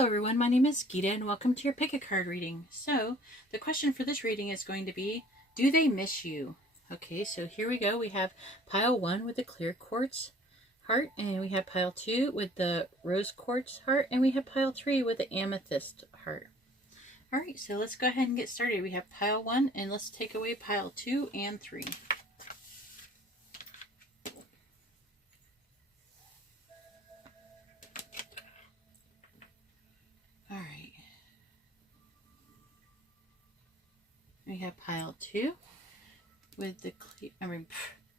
Hello everyone, my name is Gita and welcome to your pick a card reading. So the question for this reading is going to be, do they miss you? Okay, so here we go. We have pile 1 with the clear quartz heart, and we have pile 2 with the rose quartz heart, and we have pile 3 with the amethyst heart. Alright, so let's go ahead and get started. We have pile 1 and let's take away pile 2 and 3. Alright. We have pile 2 with the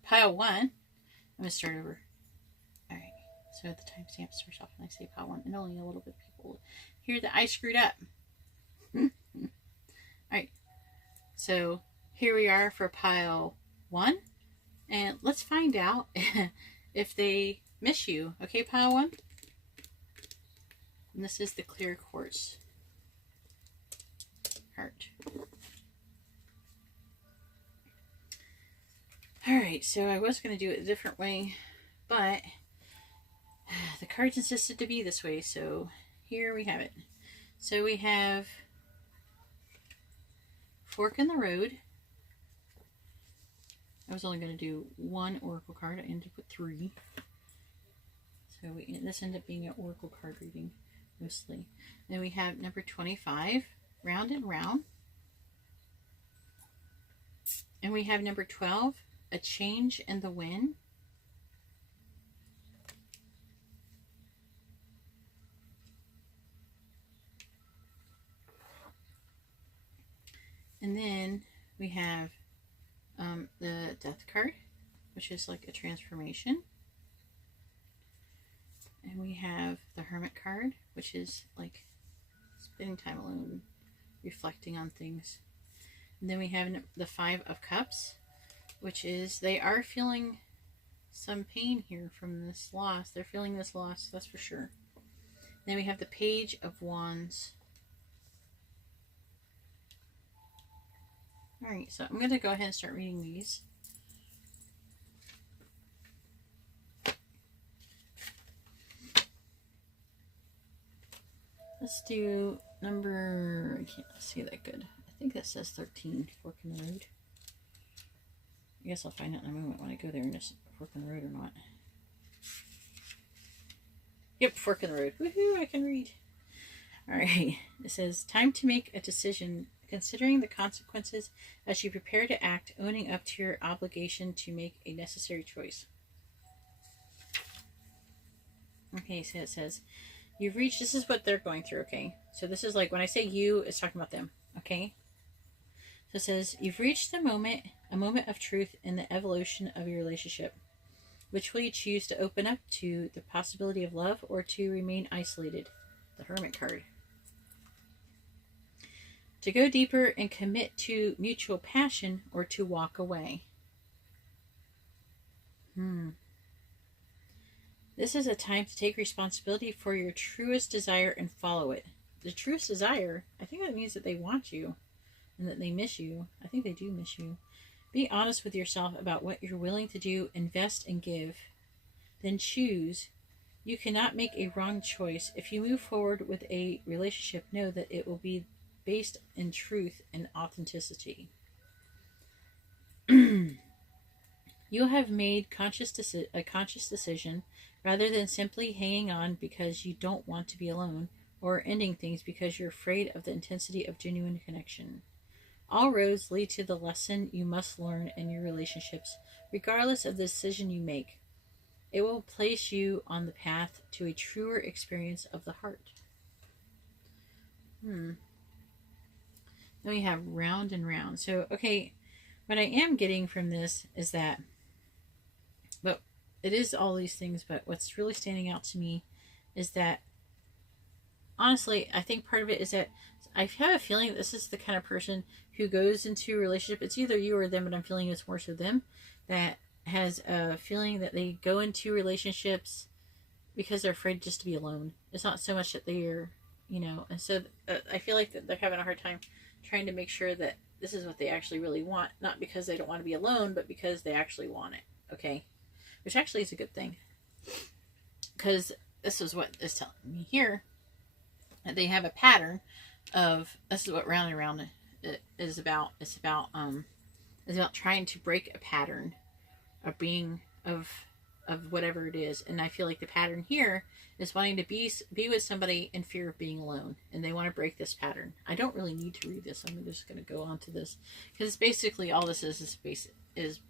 pile 1. I'm going to start over. Alright, so the timestamp starts off when I say pile 1, and only a little bit of people hear that I screwed up. Alright, so here we are for pile 1, and let's find out if they miss you. Okay, pile 1? And this is the clear quartz heart. Alright, so I was going to do it a different way, but the cards insisted to be this way, so here we have it. So we have Fork in the Road. I was only going to do one oracle card. I ended up with 3. So this ended up being an oracle card reading, mostly. Then we have number 25, Round and Round. And we have number 12, A Change in the Wind. And then we have the Death card, which is like a transformation. And we have the Hermit card, which is like spending time alone, reflecting on things. And then we have the 5 of Cups, which is they are feeling some pain here from this loss. They're feeling this loss, that's for sure. Then we have the Page of Wands. Alright, so I'm going to go ahead and start reading these. Let's do number, I can't see that good. I think that says 13, Fork in the Road. I guess I'll find out in a moment when I go there and it's Fork in the Road or not. Yep, Fork in the Road. Woohoo, I can read. Alright, it says, time to make a decision, considering the consequences as you prepare to act, owning up to your obligation to make a necessary choice. Okay, so it says, you've reached, this is what they're going through, okay? So this is like, when I say you, it's talking about them, okay? So it says, you've reached a moment of truth in the evolution of your relationship. Which will you choose to open up to the possibility of love or to remain isolated? The Hermit card. To go deeper and commit to mutual passion or to walk away. This is a time to take responsibility for your truest desire and follow it. The truest desire, I think that means that they want you and that they miss you. I think they do miss you. Be honest with yourself about what you're willing to do, invest, and give. Then choose. You cannot make a wrong choice. If you move forward with a relationship, know that it will be based in truth and authenticity. You have made a conscious decision rather than simply hanging on because you don't want to be alone or ending things because you're afraid of the intensity of genuine connection. All roads lead to the lesson you must learn in your relationships, regardless of the decision you make. It will place you on the path to a truer experience of the heart. Then we have Round and Round. So, okay, what I am getting from this is that, but it is all these things, but what's really standing out to me is that, honestly, I think part of it is that I have a feeling that this is the kind of person who goes into a relationship. It's either you or them, but I'm feeling it's more so them, that has a feeling that they go into relationships because they're afraid just to be alone. It's not so much that they're, and so I feel like that they're having a hard time trying to make sure that this is what they actually really want, not because they don't want to be alone, but because they actually want it, okay? Which actually is a good thing, because this is what is telling me here. They have a pattern of, this is what round and round is about. It's about trying to break a pattern of being of whatever it is. And I feel like the pattern here is wanting to be with somebody in fear of being alone, and they want to break this pattern. I don't really need to read this. I'm just going to go on to this because it's basically all this is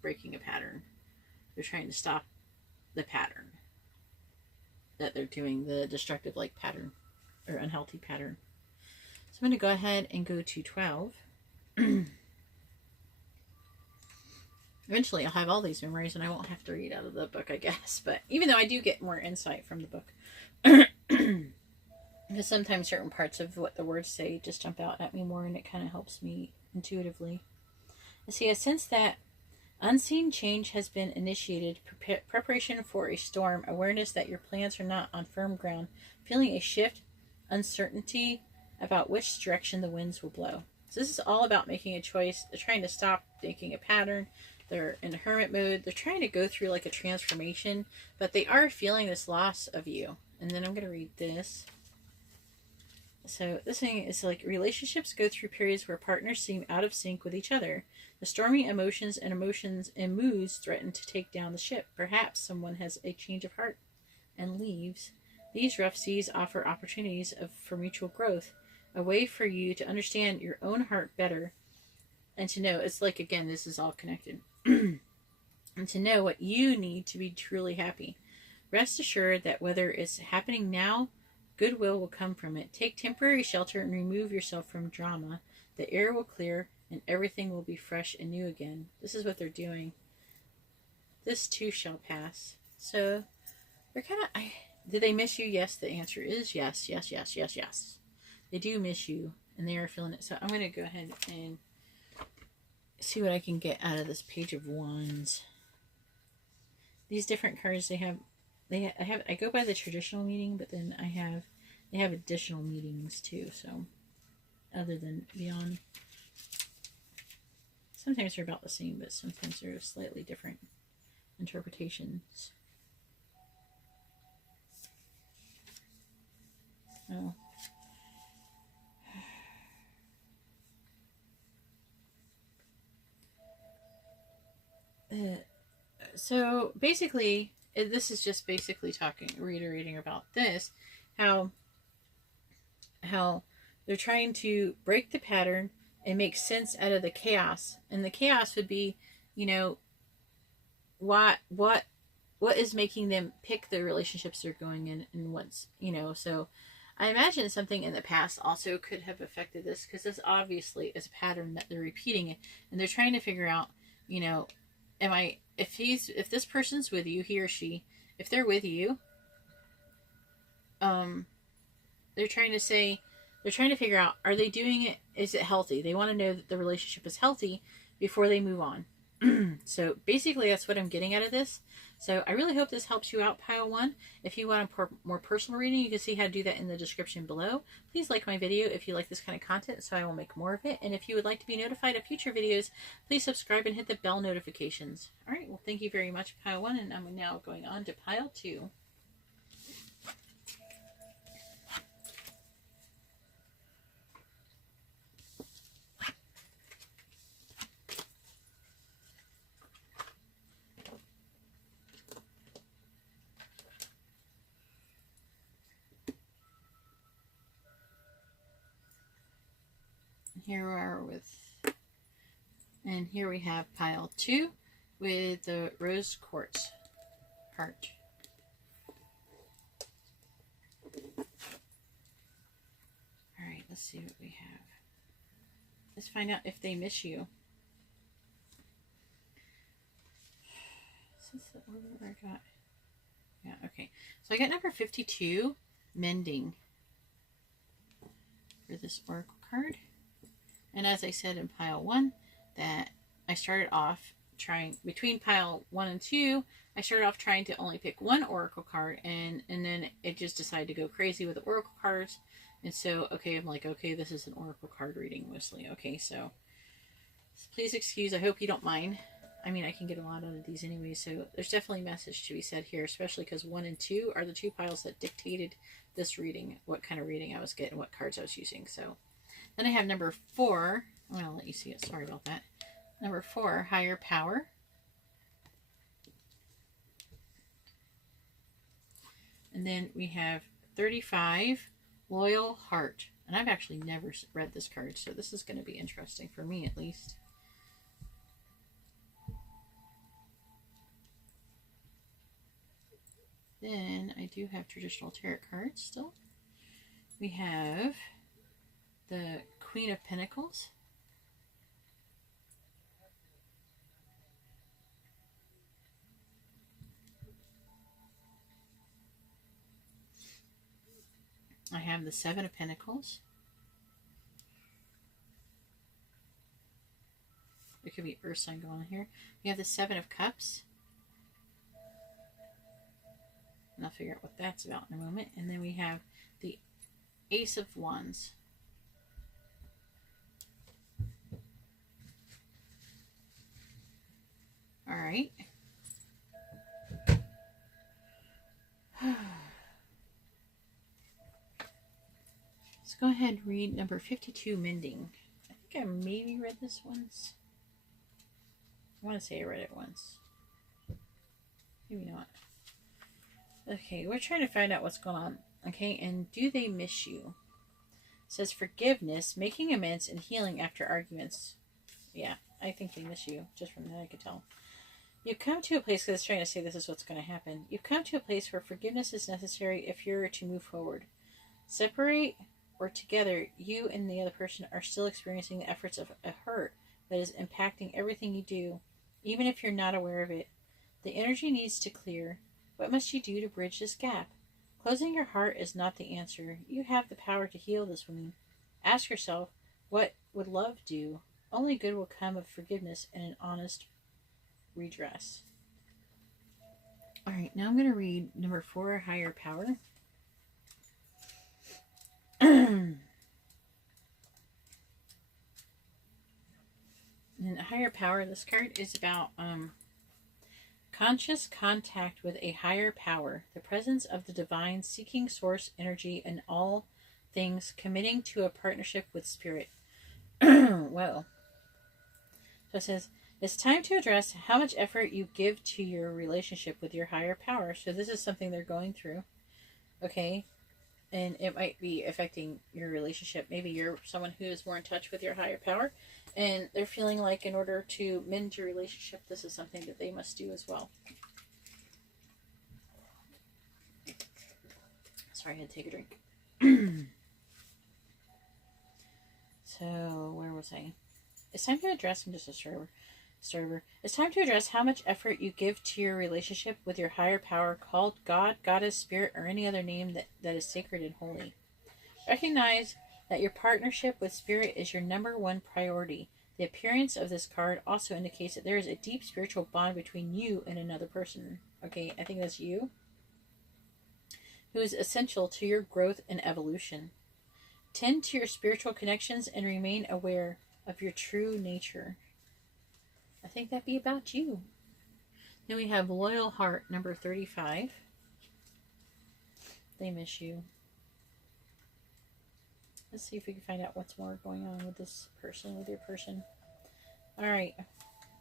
breaking a pattern. They're trying to stop the pattern that they're doing, the destructive like pattern or unhealthy pattern. So I'm going to go ahead and go to 12. Eventually I'll have all these memories and I won't have to read out of the book, I guess. But even though I do get more insight from the book, because sometimes certain parts of what the words say just jump out at me more, and it kind of helps me intuitively. I see a sense that unseen change has been initiated, preparation for a storm, awareness that your plans are not on firm ground, feeling a shift, uncertainty about which direction the winds will blow. So this is all about making a choice. They're trying to stop making a pattern. They're in hermit mode. They're trying to go through like a transformation, but they are feeling this loss of you. And then I'm going to read this. So this thing is like, relationships go through periods where partners seem out of sync with each other. The stormy emotions and moods threaten to take down the ship. Perhaps someone has a change of heart and leaves. These rough seas offer opportunities for mutual growth, a way for you to understand your own heart better, and to know, it's like, again, this is all connected, and to know what you need to be truly happy. Rest assured that whether it's happening now, goodwill will come from it. Take temporary shelter and remove yourself from drama. The air will clear and everything will be fresh and new again. This is what they're doing. This too shall pass. So they're kind of, did they miss you? Yes, the answer is yes, yes, yes, yes, yes. They do miss you and they are feeling it. So I'm going to go ahead and see what I can get out of this Page of Wands. These different cards I go by the traditional meaning, but then they have additional meanings too. So other than beyond, sometimes they're about the same, but sometimes they're slightly different interpretations. Oh. So basically, this is just basically reiterating about this, how they're trying to break the pattern and make sense out of the chaos. And the chaos would be, what is making them pick the relationships they're going in, and what's, so I imagine something in the past also could have affected this, because this obviously is a pattern that they're repeating it, and they're trying to figure out, if this person's with you, he or she, if they're with you, they're trying to figure out, are they doing it? Is it healthy? They want to know that the relationship is healthy before they move on. So basically that's what I'm getting out of this. So I really hope this helps you out, Pile 1. If you want a more personal reading, you can see how to do that in the description below. Please like my video if you like this kind of content, so I will make more of it. And if you would like to be notified of future videos, please subscribe and hit the bell notifications. Alright, well, thank you very much, Pile 1, and I'm now going on to Pile 2. Here we have Pile 2 with the Rose Quartz heart. Alright, let's see what we have. Let's find out if they miss you. Is this the order I got? Yeah, okay. So I got number 52, Mending, for this Oracle card. And as I said in Pile 1, that I started off trying, between Pile 1 and 2, I started off trying to only pick one Oracle card, and then it just decided to go crazy with the Oracle cards. And so, okay, I'm like, okay, this is an Oracle card reading mostly. Okay, so please excuse, I hope you don't mind. I mean, I can get a lot out of these anyway, so there's definitely a message to be said here, especially because 1 and 2 are the two piles that dictated this reading, what kind of reading I was getting, what cards I was using. So then I have number 4. I'm going to let you see it. Sorry about that. Number 4, higher power. And then we have 35, loyal heart. And I've actually never read this card, so this is going to be interesting for me at least. Then I do have traditional tarot cards still. We have the Queen of Pentacles. I have the Seven of Pentacles. There could be Earth sign going on here. We have the Seven of Cups. And I'll figure out what that's about in a moment. And then we have the Ace of Wands. All right. Let's go ahead and read number 52, Mending. I think I maybe read this once. I want to say I read it once. Maybe not. Okay, we're trying to find out what's going on. Okay, and do they miss you? It says forgiveness, making amends, and healing after arguments. Yeah, I think they miss you. Just from that I could tell. You've come to a place, because it's trying to say this is what's going to happen. You've come to a place where forgiveness is necessary if you're to move forward. Separate or together, you and the other person are still experiencing the efforts of a hurt that is impacting everything you do, even if you're not aware of it. The energy needs to clear. What must you do to bridge this gap? Closing your heart is not the answer. You have the power to heal this wound. Ask yourself, what would love do? Only good will come of forgiveness and an honest redress. All right, now I'm going to read number 4, higher power. And higher power, this card is about conscious contact with a higher power, the presence of the divine, seeking source energy in all things, committing to a partnership with spirit. Well, so it says, it's time to address how much effort you give to your relationship with your higher power. So this is something they're going through. Okay. And it might be affecting your relationship. Maybe you're someone who is more in touch with your higher power, and they're feeling like in order to mend your relationship, this is something that they must do as well. Sorry, I had to take a drink. So, where was I? It's time to address, I'm just a server. It's time to address how much effort you give to your relationship with your higher power, called God, Goddess, Spirit, or any other name that is sacred and holy. Recognize that your partnership with Spirit is your number one priority. The appearance of this card also indicates that there is a deep spiritual bond between you and another person. Okay, I think that's you. Who is essential to your growth and evolution. Tend to your spiritual connections and remain aware of your true nature. I think that'd be about you. Then we have Loyal Heart, number 35. They miss you. Let's see if we can find out what's more going on with this person, with your person. Alright.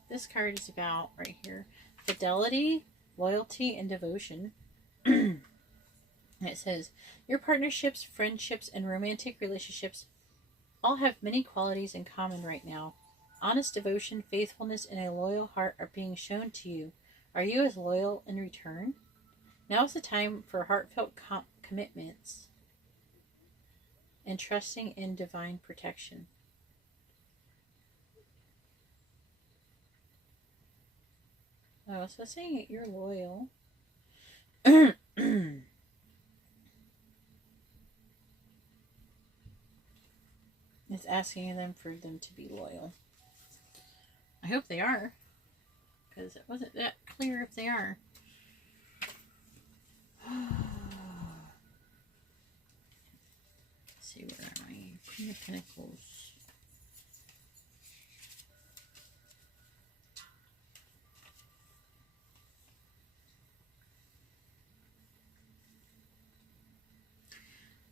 This card is about, right here, fidelity, loyalty, and devotion. It says, your partnerships, friendships, and romantic relationships all have many qualities in common right now. Honest devotion, faithfulness, and a loyal heart are being shown to you. Are you as loyal in return? Now is the time for heartfelt commitments and trusting in divine protection. Oh, so saying it, you're loyal. It's asking them for them to be loyal. I hope they are, because it wasn't that clear if they are. Let's see, where am I? Queen of Pentacles.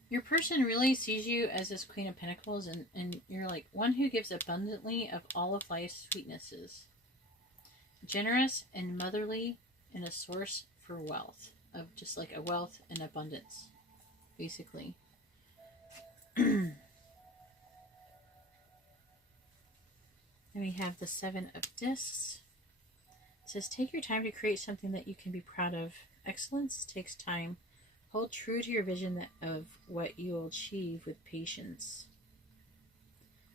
Your person really sees you as this Queen of Pentacles, and you're like one who gives abundantly of all of life's sweetnesses. Generous and motherly, and a source for wealth. Of just like a wealth and abundance, basically. Then we have the Seven of Discs. It says, take your time to create something that you can be proud of. Excellence takes time. Hold true to your vision of what you will achieve with patience.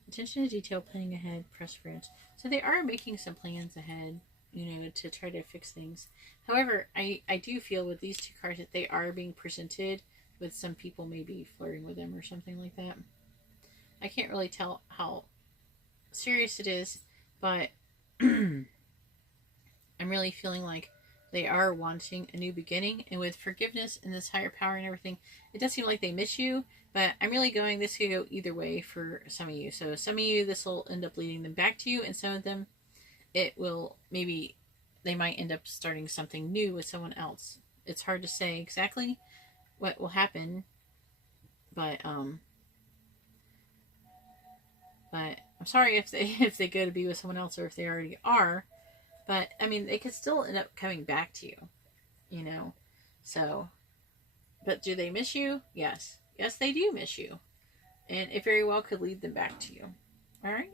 Attention to detail, planning ahead, perseverance. So they are making some plans ahead, you know, to try to fix things. However, I do feel with these two cards that they are being presented with some people maybe flirting with them or something like that. I can't really tell how serious it is, but I'm really feeling like they are wanting a new beginning, and with forgiveness and this higher power and everything, it does seem like they miss you, but I'm really going, this could go either way for some of you. So some of you, this will end up leading them back to you, and some of them, it will, maybe they might end up starting something new with someone else. It's hard to say exactly what will happen, but I'm sorry if they go to be with someone else, or if they already are. But, I mean, they could still end up coming back to you, you know. So, but do they miss you? Yes. Yes, they do miss you. And it very well could lead them back to you. All right?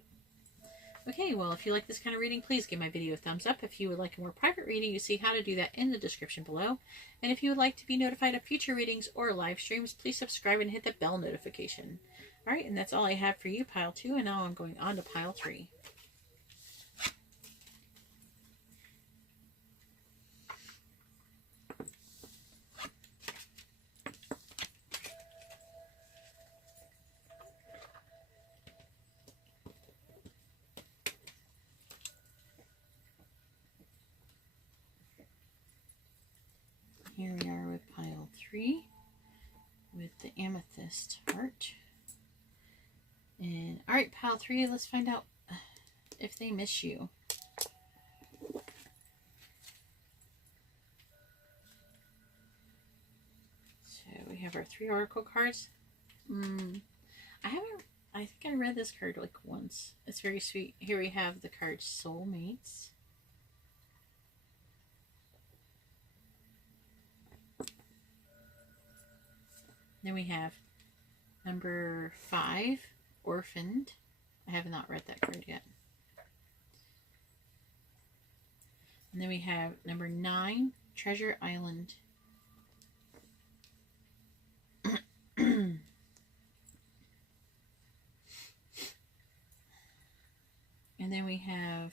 Okay, well, if you like this kind of reading, please give my video a thumbs up. If you would like a more private reading, you see how to do that in the description below. And if you would like to be notified of future readings or live streams, please subscribe and hit the bell notification. All right, and that's all I have for you, pile 2. And now I'm going on to pile 3. Here we are with pile 3 with the Amethyst heart. And alright, pile 3, let's find out if they miss you. So we have our 3 oracle cards. I think I read this card like once. It's very sweet. Here we have the card Soulmates. Then we have number 5, Orphaned. I have not read that card yet. And then we have number 9, Treasure Island. And then we have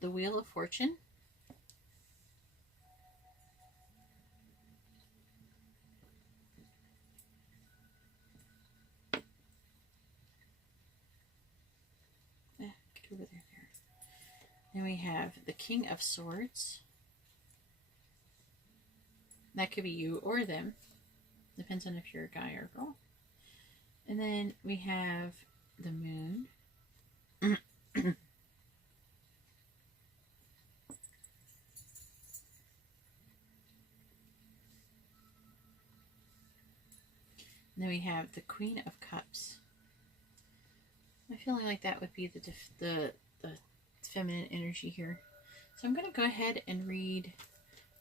the Wheel of Fortune. Over there. Then we have the King of Swords. That could be you or them. Depends on if you're a guy or a girl. And then we have the Moon. And then we have the Queen of Cups. I'm feeling like that would be the feminine energy here. So I'm going to go ahead and read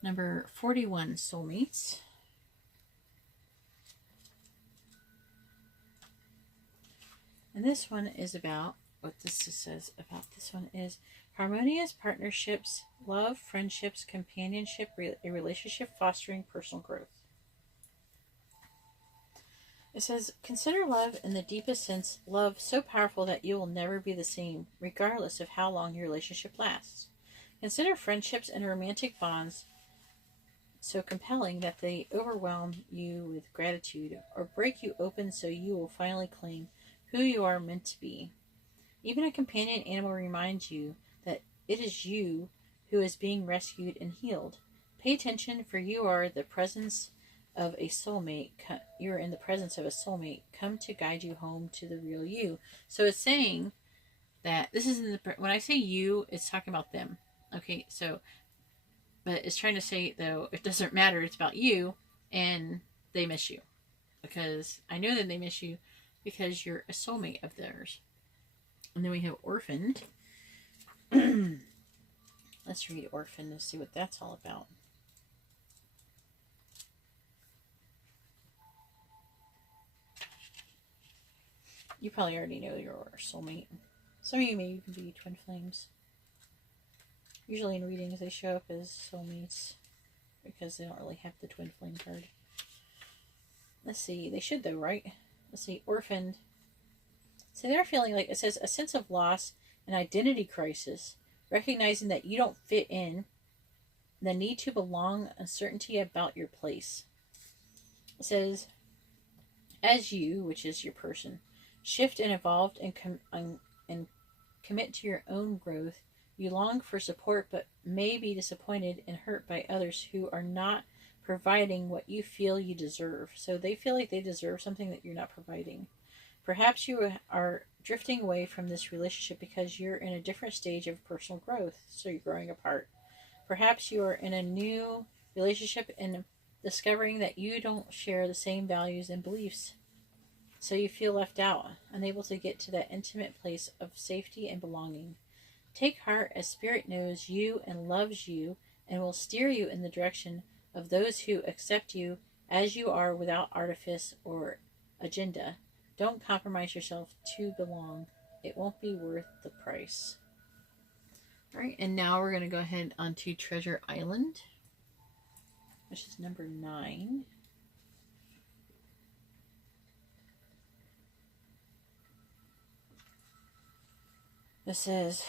number 41, Soulmates. And this one is about, what this says about this one is harmonious partnerships, love, friendships, companionship, a relationship fostering personal growth. It says, consider love in the deepest sense, love so powerful that you will never be the same, regardless of how long your relationship lasts. Consider friendships and romantic bonds so compelling that they overwhelm you with gratitude or break you open so you will finally claim who you are meant to be. Even a companion animal reminds you that it is you who is being rescued and healed. Pay attention, for you are the presence of a soulmate. You are in the presence of a soulmate come to guide you home to the real you. So it's saying that this is in the, when I say you, it's talking about them. Okay, so, but it's trying to say, though, it doesn't matter, it's about you, and they miss you. because I know that they miss you because you're a soulmate of theirs. And then we have orphaned. Let's read orphaned and see what that's all about. You probably already know your soulmate. Some of you may even be twin flames. Usually in readings they show up as soulmates because they don't really have the twin flame card. Let's see. They should though, right? Let's see. Orphaned. So they're feeling like, it says, a sense of loss, an identity crisis, recognizing that you don't fit in, the need to belong, uncertainty about your place. It says, as you, which is your person, shift and evolve and commit to your own growth, you long for support but may be disappointed and hurt by others who are not providing what you feel you deserve. So they feel like they deserve something that you're not providing. Perhaps you are drifting away from this relationship because you're in a different stage of personal growth, so you're growing apart. Perhaps you are in a new relationship and discovering that you don't share the same values and beliefs, so you feel left out, unable to get to that intimate place of safety and belonging. Take heart, as Spirit knows you and loves you and will steer you in the direction of those who accept you as you are without artifice or agenda. Don't compromise yourself to belong. It won't be worth the price. All right, and now we're going to go ahead onto Treasure Island, which is number 9. This says,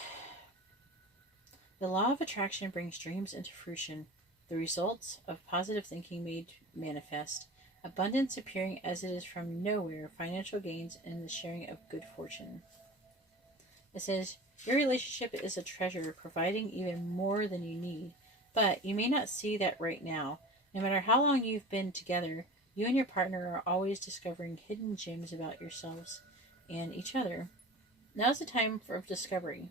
the law of attraction brings dreams into fruition, the results of positive thinking made manifest, abundance appearing as it is from nowhere, financial gains, and the sharing of good fortune. It says, your relationship is a treasure, providing even more than you need, but you may not see that right now. No matter how long you've been together, you and your partner are always discovering hidden gems about yourselves and each other. Now's the time for discovery.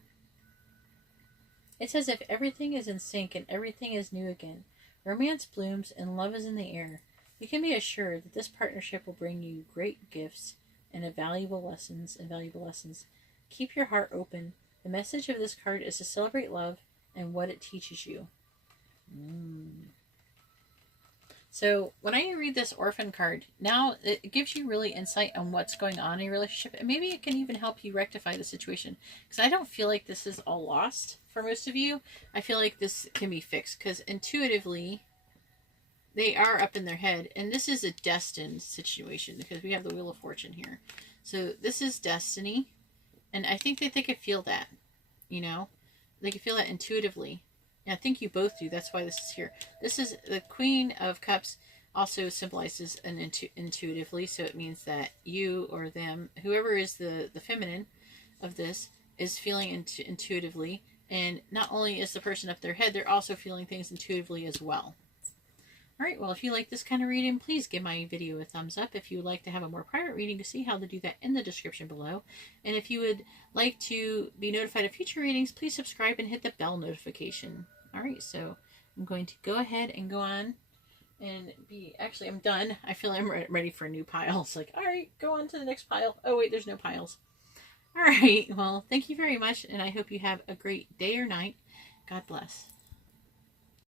It says, if everything is in sync and everything is new again, romance blooms and love is in the air, you can be assured that this partnership will bring you great gifts and valuable lessons. Keep your heart open. The message of this card is to celebrate love and what it teaches you. So when I read this orphan card, now it gives you really insight on what's going on in your relationship, and maybe it can even help you rectify the situation, because I don't feel like this is all lost for most of you. I feel like this can be fixed, because intuitively they are up in their head, and this is a destined situation because we have the Wheel of Fortune here. So this is destiny, and I think that they could feel that, you know, they could feel that intuitively. And I think you both do. That's why this is here. This is the Queen of Cups, also symbolizes an intuitively, so it means that you or them, whoever is the feminine of this, is feeling intuitively, and not only is the person up their head, they're also feeling things intuitively as well. Alright, well, if you like this kind of reading, please give my video a thumbs up. If you would like to have a more private reading, to see how to do that in the description below. And if you would like to be notified of future readings, please subscribe and hit the bell notification. Alright, so I'm going to go ahead and go on and actually, I'm done. I feel I'm ready for a new pile. It's like, alright, go on to the next pile. Oh, wait, there's no piles. Alright, well, thank you very much, and I hope you have a great day or night. God bless.